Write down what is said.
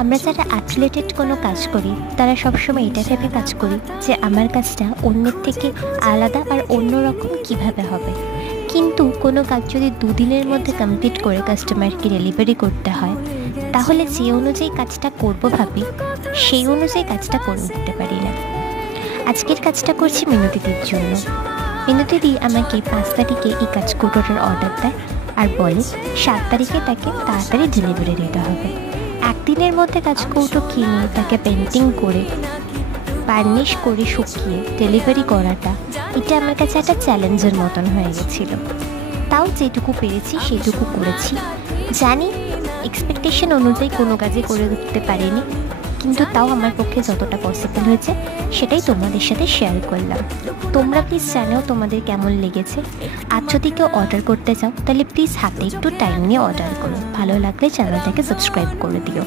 আমরা যারা অ্যাফিলিয়েটেড কোনো কাজ করি তারা সবসময় এটা ভেবে কাজ করি যে আমার কাজটা অন্যের থেকে আলাদা আর অন্যরকম কিভাবে হবে। কিন্তু কোনো কাজ যদি দুদিনের মধ্যে কমপ্লিট করে কাস্টমারকে ডেলিভারি করতে হয়, তাহলে যে অনুযায়ী কাজটা করব ভাবি সেই অনুযায়ী কাজটা করে উঠতে পারি না। আজকের কাজটা করছি মিনতিদির জন্য। মিনতিদি আমাকে 5 তারিখে এই কাজ কৌটোটার অর্ডার দেয় আর বলে 7 তারিখে তাকে তাড়াতাড়ি ডেলিভারি দিতে হবে। একদিনের মধ্যে কাজ কৌটো কিনে তাকে পেন্টিং করে বার্নিশ করে শুকিয়ে ডেলিভারি করাটা এটা আমার কাছে একটা চ্যালেঞ্জের মতন হয়ে গেছিলো। তাও যেটুকু পেরেছি সেটুকু করেছি। জানি এক্সপেকটেশন অনুযায়ী কোনো কাজে করে উঠতে পারিনি, কিন্তু তাও আমার পক্ষে যতটা পসিবল হয়েছে সেটাই তোমাদের সাথে শেয়ার করলাম। তোমরা প্লিজ জানাও তোমাদের কেমন লেগেছে। আর যদি কেউ অর্ডার করতে চাও তাহলে প্লিজ হাতে একটু টাইম নিয়ে অর্ডার করো। ভালো লাগলে চ্যানেলটাকে সাবস্ক্রাইব করে দিও।